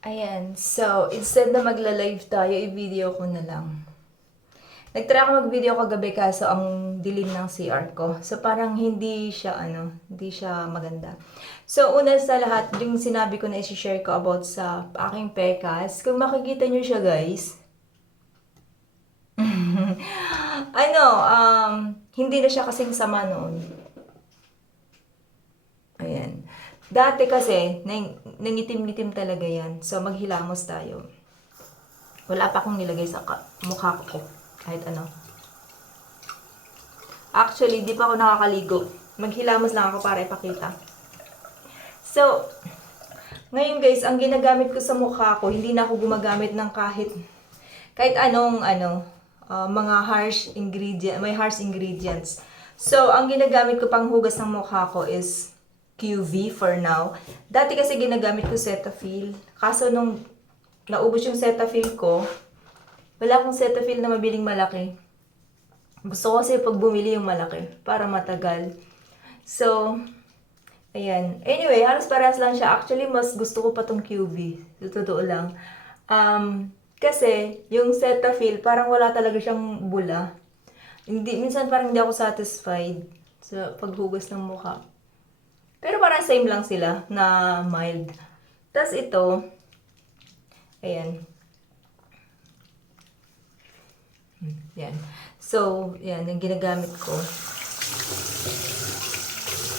Ayan, so instead na magla-live tayo, i-video ko na lang. Nagtry ako mag-video kagabi kaso ang dilim ng CR ko. So parang hindi siya maganda. So una sa lahat, yung sinabi ko na i-share ko about sa aking pekas. Kung makikita nyo siya guys, hindi na siya kasing sama noon. Ayan. Dati kasi, nangitim-ngitim talaga yan. So, maghilamos tayo. Wala pa akong nilagay sa mukha ko. Kahit ano. Actually, di pa ako nakakaligo. Maghilamos lang ako para ipakita. So, ngayon guys, ang ginagamit ko sa mukha ko, hindi na ako gumagamit ng kahit anong mga may harsh ingredients. So, ang ginagamit ko pang hugas ng mukha ko is QV for now. Dati kasi ginagamit ko Cetaphil. Kaso nung naubos yung Cetaphil ko, wala akong Cetaphil na mabiling malaki. Gusto ko kasi pag bumili yung malaki para matagal. So, ayan. Anyway, halos parehas lang siya. Actually, mas gusto ko pa tong QV. Sa totoo lang. Kasi, yung Cetaphil, parang wala talaga siyang bula. Minsan parang hindi ako satisfied sa paghugas ng mukha. Pero parang same lang sila na mild. Tapos ito, ayan. Yan. So, yan, yung ginagamit ko.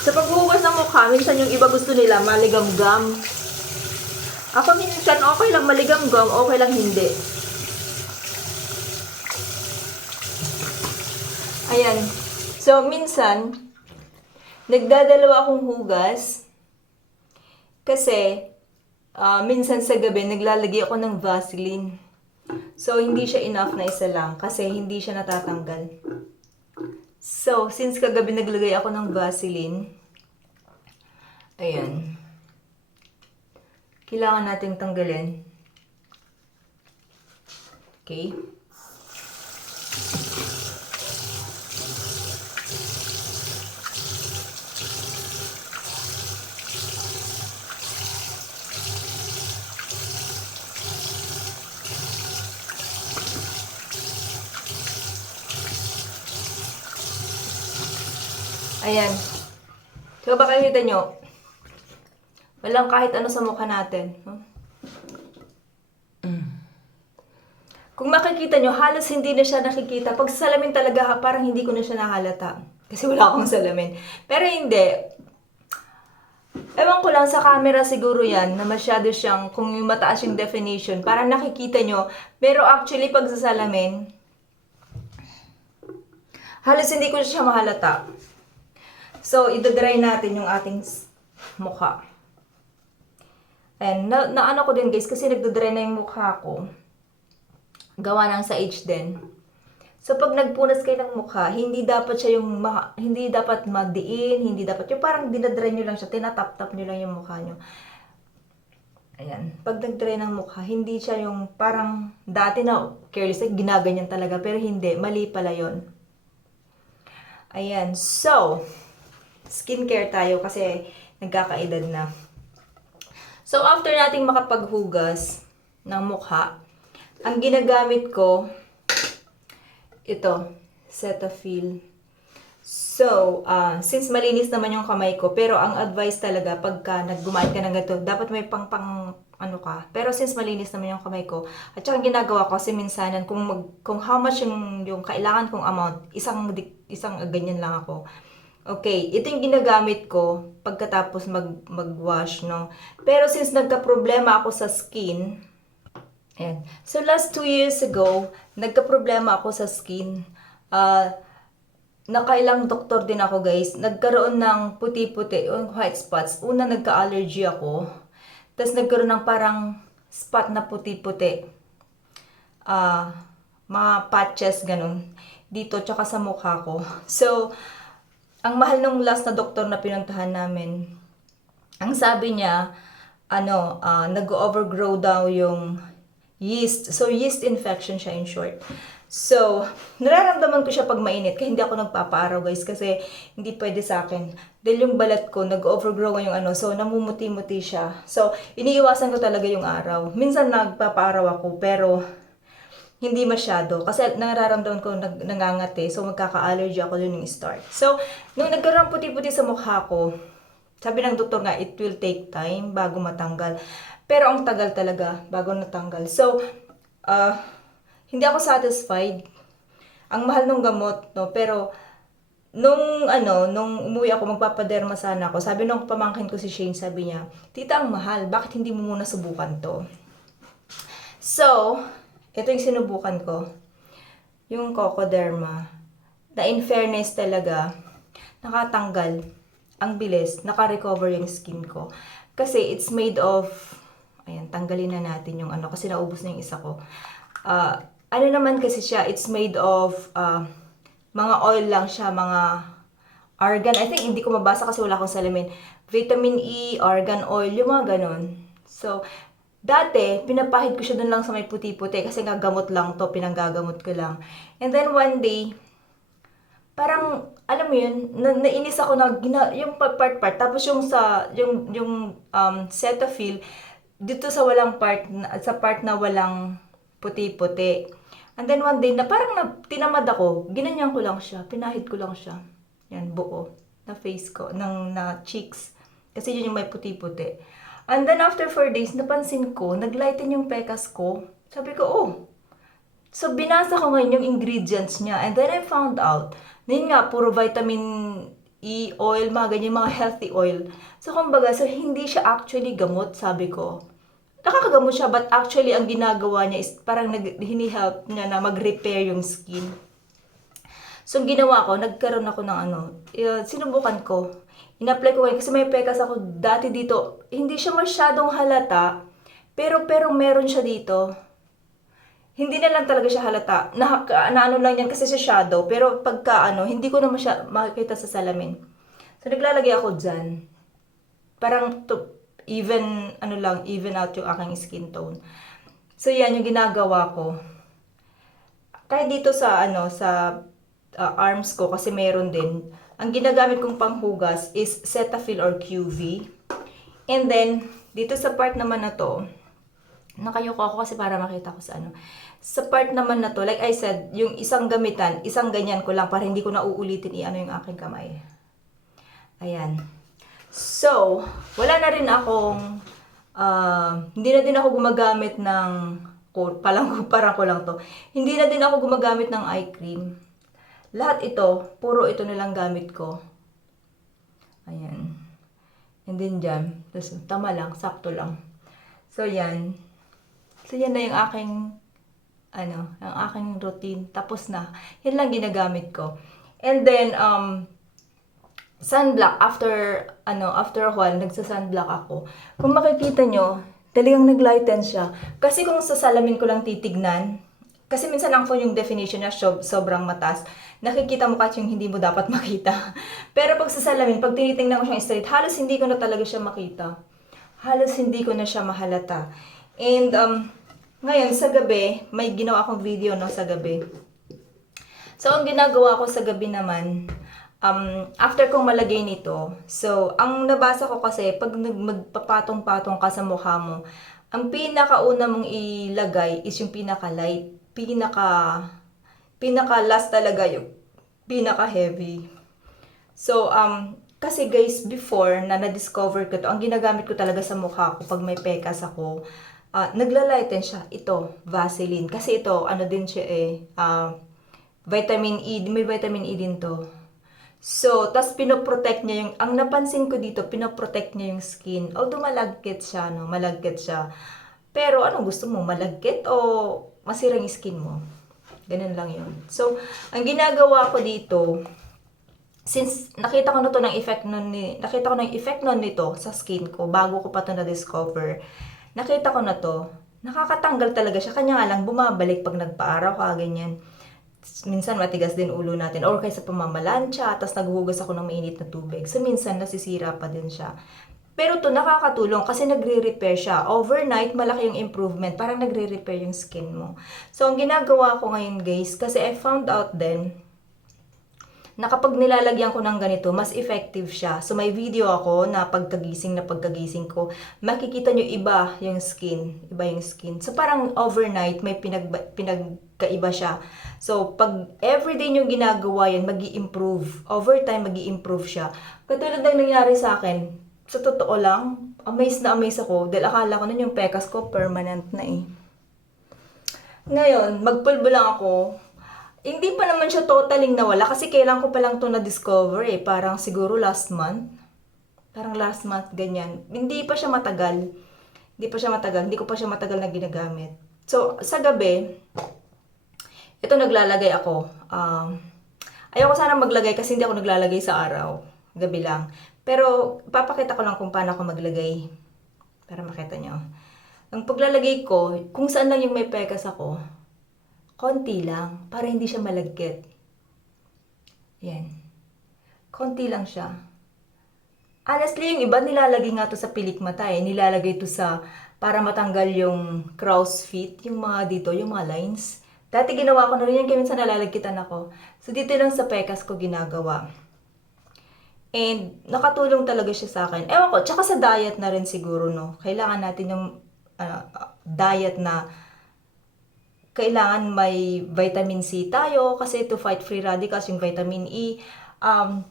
Sa paghuhugas ng mukha, minsan yung iba gusto nila maligamgam. Ako minsan okay lang maligamgam, okay lang hindi. Ayan. So, minsan, nagdadalawa akong hugas. Kasi, minsan sa gabi, naglalagay ako ng Vaseline. So, hindi siya enough na isa lang kasi hindi siya natatanggal. So, since kagabi naglagay ako ng Vaseline, ayan. Kailangan nating tanggalin. Okay? Ayan. So, baka kita nyo, walang kahit ano sa mukha natin. Kung makikita nyo, halos hindi na siya nakikita. Pag salamin talaga, parang hindi ko na siya nahalata. Kasi wala akong salamin. Pero hindi. Ewan ko lang sa camera siguro yan, na masyado siyang, kung yung mataas yung definition, parang nakikita nyo. Pero actually, pag sa salamin, halos hindi ko siya mahalata. So, idodry natin yung ating mukha. And naano ko din guys, kasi nagdodry na yung mukha ko. Gawa ng sa age din. So, pag nagpunas kayo ng mukha, hindi dapat siya hindi dapat magdiin, hindi dapat yung parang dinadry nyo lang siya, tinatap-tap nyo lang yung mukha nyo. Ayan. Pag nag-dry ng mukha, hindi siya yung parang dati na careless, ginaganyan talaga, pero hindi, mali pala yon. Ayan. So, skincare tayo kasi nagkakaedad na. So, after nating makapaghugas ng mukha, ang ginagamit ko, ito, Cetaphil. So, since malinis naman yung kamay ko, pero ang advice talaga, pagka naggumain ka ng ganito, dapat may pang ano ka. Pero since malinis naman yung kamay ko, at saka ginagawa ko, kasi minsanan, kung how much yung kailangan kong amount, isang ganyan lang ako. Okay, ito yung ginagamit ko pagkatapos mag-wash, no? Pero since nagka-problema ako sa skin, ayan. So, last 2 years ago, nagka-problema ako sa skin. Nakailang doktor din ako, guys. Nagkaroon ng puti-puti, yung white spots. Una, nagka-allergy ako. Tapos, nagkaroon ng parang spot na puti-puti. Mga patches, ganun. Dito, tsaka sa mukha ko. So, ang mahal nung last na doktor na pinuntahan namin, ang sabi niya, nag-overgrow daw yung yeast. So, yeast infection siya in short. So, nararamdaman ko siya pag mainit, kaya hindi ako nagpapaaraw guys, kasi hindi pwede sa akin. Dahil yung balat ko, nag-overgrow yung ano, so namumuti-muti siya. So, iniiwasan ko talaga yung araw. Minsan nagpapaaraw ako, pero hindi masyado. Kasi nararamdaman ko nangangati, so magkaka-allergy ako dun yung start. So, nung nagkaroon ng puti-puti sa mukha ko, sabi ng doktor nga, it will take time bago matanggal. Pero ang tagal talaga bago natanggal. So, hindi ako satisfied. Ang mahal ng gamot, no? Pero, nung umuwi ako, magpapaderma sana ako. Sabi nung pamangkin ko si Shane, sabi niya, tita, ang mahal, bakit hindi mo muna subukan to? So, ito yung sinubukan ko. Yung Cocoderma. Na in fairness talaga, nakatanggal. Ang bilis, naka-recover yung skin ko. Kasi it's made of, ayan, tanggalin na natin yung ano, kasi naubos na yung isa ko. Ano naman kasi siya, it's made of mga oil lang siya, mga argan. I think hindi ko mabasa kasi wala akong salamin. Vitamin E, argan oil, yung mga ganon. So, dati, pinapahid ko siya dun lang sa may puti-puti kasi nga gamot lang to, pinanggagamot ko lang. And then one day, parang, alam mo yun, nainis ako na, yung part-part, tapos yung Cetaphil, dito sa walang part, sa part na walang puti-puti. And then one day, na parang tinamad ako, ginanyan ko lang siya, pinahid ko lang siya. Yan, buo, na face ko, na cheeks. Kasi yun yung may puti-puti. And then after 4 days, napansin ko, naglighten yung pekas ko. Sabi ko, oh. So, binasa ko ngayon yung ingredients niya. And then I found out, yun nga, puro vitamin E oil, mga ganyan, mga healthy oil. So, kumbaga, so hindi siya actually gamot, sabi ko. Nakakagamot siya, but actually, ang ginagawa niya is parang hini-help niya na mag-repair yung skin. So, ang ginawa ko, nagkaroon ako ng sinubukan ko. In-apply ko ngayon, kasi may pekas ako dati dito. Hindi siya masyadong halata, pero meron siya dito. Hindi na lang talaga siya halata. Ano lang yan kasi sa shadow, pero pagka hindi ko na makikita sa salamin. So, naglalagay ako dyan. Parang even out yung aking skin tone. So, yan yung ginagawa ko. Kahit dito sa arms ko, kasi meron din. Ang ginagamit kong panghugas is Cetaphil or QV. And then, dito sa part naman na to, nakayuko ako kasi para makita ko sa Sa part naman na to, like I said, yung isang gamitan, isang ganyan ko lang para hindi ko na uulitin yung aking kamay. Ayan. So, wala na rin akong, hindi na din ako gumagamit ng, parang ko lang to, hindi na din ako gumagamit ng eye cream. Lahat ito, puro ito nilang gamit ko. Ayan. And then dyan, tama lang, sakto lang. So, yan. So, yan na yung aking, ang aking routine. Tapos na. Yan lang ginagamit ko. And then, sunblock, after a while, nagsa-sunblock ako. Kung makikita nyo, talagang naglighten siya. Kasi kung sa salamin ko lang titignan, kasi minsan ang phone yung definition niya sobrang mataas. Nakikita mo kahit yung hindi mo dapat makita. Pero pag sa salamin, pag tinitingnan ko siyang straight, halos hindi ko na talaga siya makita. Halos hindi ko na siya mahalata. And, ngayon, sa gabi, may ginawa akong video, sa gabi. So, ang ginagawa ko sa gabi naman, after kong malagay nito, so, ang nabasa ko kasi, pag magpapatong-patong ka sa mukha mo, ang pinakauna mong ilagay is yung pinaka-light, pinaka-last talaga yung pinaka-heavy. So, kasi guys, before na na-discover ko to, ang ginagamit ko talaga sa mukha ko pag may pekas ako, naglalighten siya. Ito, Vaseline. Kasi ito, din siya vitamin E, may vitamin E din to. So, tas pinoprotect niya ang napansin ko dito, pinoprotect niya yung skin. Although malagkit siya, malagkit siya. Pero anong gusto mo, malagkit o masira yung skin mo? Ganun lang yun. So, ang ginagawa ko dito, since nakita ko na to ng effect nito sa skin ko, bago ko pa to na-discover, nakita ko na to, nakakatanggal talaga siya. Kanya nga lang, bumabalik pag nagpa-araw ka, ganyan. Minsan matigas din ulo natin or kaysa pamamalansya, tapos naghuhugas ako ng mainit na tubig. So minsan nasisira pa din siya. Pero to nakakatulong kasi nagre-repair siya. Overnight, malaki yung improvement. Parang nagre-repair yung skin mo. So, ang ginagawa ko ngayon guys, kasi I found out then, na kapag nilalagyan ko ng ganito, mas effective siya. So, may video ako na pagkagising ko, makikita nyo iba yung skin. Iba yung skin. So, parang overnight, may pinagkaiba siya. So, pag everyday nyo ginagawa yan, mag-i-improve. Over time, mag-i-improve siya. Katulad ng nangyari sa akin, sa totoo lang, amazed na amazed ako. Dahil akala ko nun yung pekas ko, permanent na eh. Ngayon, magpulbo lang ako. Hindi pa naman siya totaling nawala kasi kailan ko pa lang to na-discover eh. Parang siguro last month. Parang last month, ganyan. Hindi pa siya matagal. Hindi ko pa siya matagal na ginagamit. So, sa gabi, ito naglalagay ako. Ayoko sana maglagay kasi hindi ako naglalagay sa araw. Gabi lang. Pero, papakita ko lang kung paano ako maglagay. Para makita nyo. Ang paglalagay ko, kung saan lang yung may pekas ako, konti lang, para hindi siya malagkit. Yan. Konti lang siya. Honestly, yung iba nilalagay nga to sa pilik mata eh. Nilalagay to sa, para matanggal yung crow's feet, yung mga dito, yung mga lines. Dati ginawa ko na rin yan, kaya minsan nalalagkitan ako. So, dito lang sa pekas ko ginagawa. And, nakatulong talaga siya sa akin. Ewan ko, tsaka sa diet na rin siguro, no? Kailangan natin yung diet na kailangan may vitamin C tayo kasi to fight free radicals, yung vitamin E.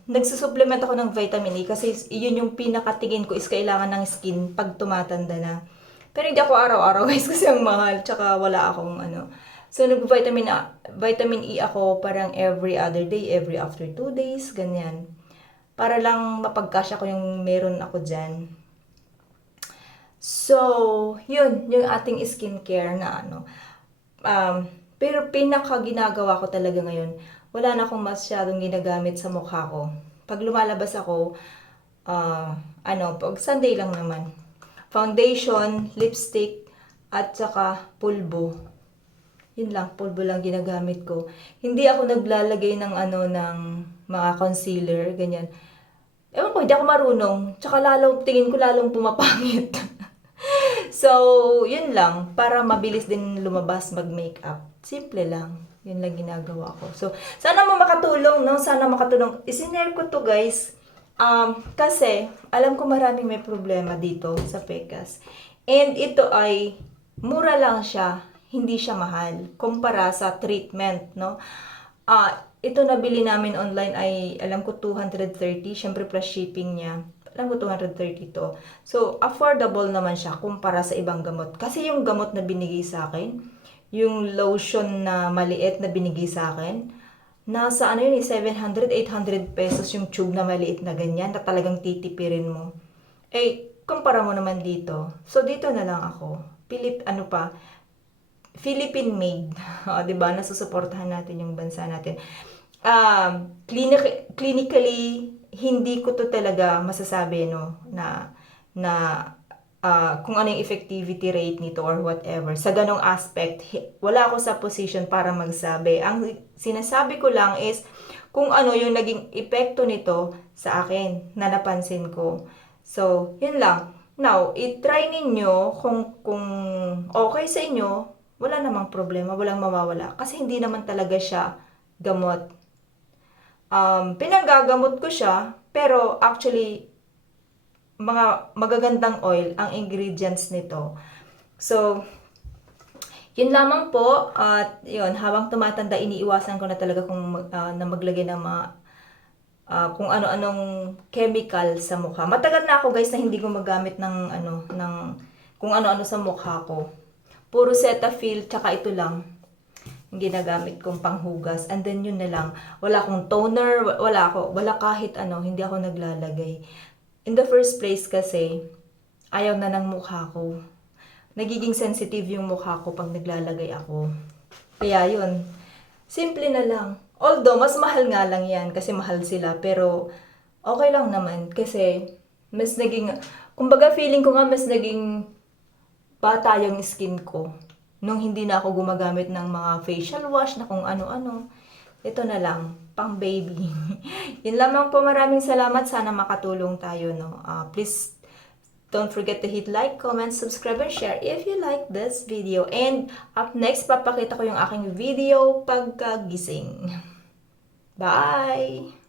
Nagsusupplement ako ng vitamin E kasi yun yung pinakatingin ko is kailangan ng skin pag tumatanda na. Pero hindi ako araw-araw guys kasi ang mahal, tsaka wala akong ano. So, vitamin E ako parang every other day, every after 2 days, ganyan. Para lang mapagkasya ko yung meron ako dyan. So, yun, yung ating skincare na ano. Pero pinaka-ginagawa ko talaga ngayon, wala na akong masyadong ginagamit sa mukha ko. Pag lumalabas ako, pag Sunday lang naman. Foundation, lipstick, at saka pulbo. Yun lang, pulbo lang ginagamit ko. Hindi ako naglalagay ng ng mga concealer, ganyan. Ewan ko, hindi ako marunong. Tsaka tingin ko lalong pumapangit. So, yun lang. Para mabilis din lumabas mag-makeup. Simple lang. Yun lang ginagawa ko. So, sana mo makatulong, no? Sana makatulong. Isinare ko to guys. Kasi, alam ko maraming may problema dito sa pekas. And ito ay, mura lang siya. Hindi siya mahal. Kumpara sa treatment, no? Ito nabili namin online ay, alam ko 230, syempre plus shipping niya. Alam ko 230 to. So, affordable naman siya kumpara sa ibang gamot. Kasi yung gamot na binigay sa akin, yung lotion na maliit na binigay sa akin, nasa 700, 800 pesos yung tube na maliit na ganyan, na talagang titipirin mo. Eh, kumpara mo naman dito. So, dito na lang ako. Philippine made. O, diba? Nasusuportahan natin yung bansa natin. Clinically, hindi ko to talaga masasabi, no, na kung ano yung effectivity rate nito or whatever. Sa ganong aspect, wala ako sa position para magsabi. Ang sinasabi ko lang is kung ano yung naging epekto nito sa akin na napansin ko. So, yun lang. Now, i-try ninyo kung okay sa inyo, wala namang problema, walang mawawala. Kasi hindi naman talaga siya gamot. Pinanggagamot ko siya, pero actually, mga magagandang oil ang ingredients nito. So, yun lamang po. At yun, habang tumatanda, iniiwasan ko na talaga na maglagay ng mga kung ano-anong chemical sa mukha. Matagal na ako guys na hindi gumagamit ng kung ano-ano sa mukha ko. Puro Cetaphil, tsaka ito lang yung ginagamit kong panghugas. And then yun na lang. Wala akong toner, wala kahit hindi ako naglalagay. In the first place kasi, ayaw na ng mukha ko. Nagiging sensitive yung mukha ko pag naglalagay ako. Kaya yun, simple na lang. Although, mas mahal nga lang yan kasi mahal sila. Pero, okay lang naman kasi mas naging, kumbaga feeling ko nga mas naging bata yung skin ko. Nung hindi na ako gumagamit ng mga facial wash na kung ano-ano. Ito na lang, pang baby. Yun lamang po, maraming salamat. Sana makatulong tayo, no? Please Don't forget to hit like, comment, subscribe, and share if you like this video. And up next, papakita ko yung aking video pagkagising. Bye!